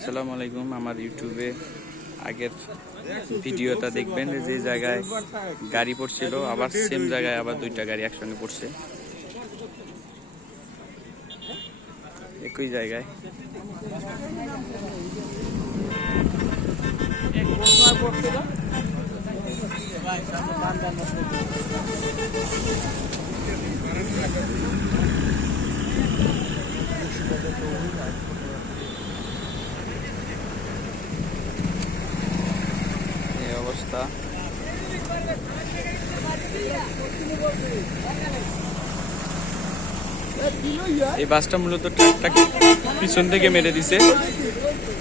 আসসালামু আলাইকুম। আমার ইউটিউবে আগের ভিডিওটা দেখবেন যে জায়গায় গাড়ি পড়ছিল, আবার সেম জায়গায় আবার দুইটা গাড়ি একসঙ্গে পড়ছে। একই জায়গায়। অবস্থা এই বাসটা মূলত ট্রাকটাকে পিছন থেকে মেরে দিছে।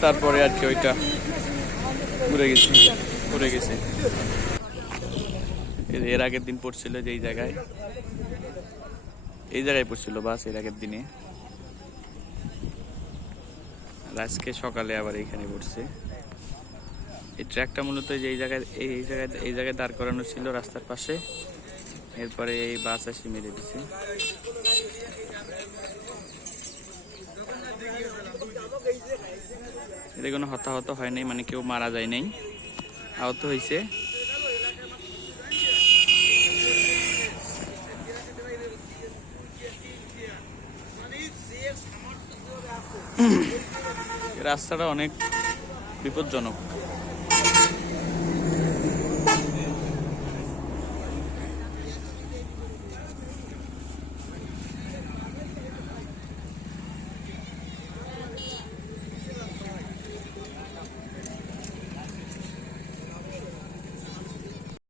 তারপরে আর কি ওইটা ঘুরে গেছে ঘুরে গেছে। এর আগের দিন পড়ছিল যে এই জায়গায়। এই জায়গায় পড়ছিল বাসের আগের দিনে। আজকে সকালে আবার এখানে পড়ছে। এই ট্র্যাকটা মূলত যে এই জায়গায় এই জায়গায় এই জায়গায় দাঁড় করানো ছিল রাস্তার পাশে। এরপরে এই বাস এসে মেরে দিছে। এতে কোনো হতাহত হয় নাই মানে কেউ মারা যায় নাই। আহত হয়েছে রাস্তাটা অনেক বিপজ্জনক।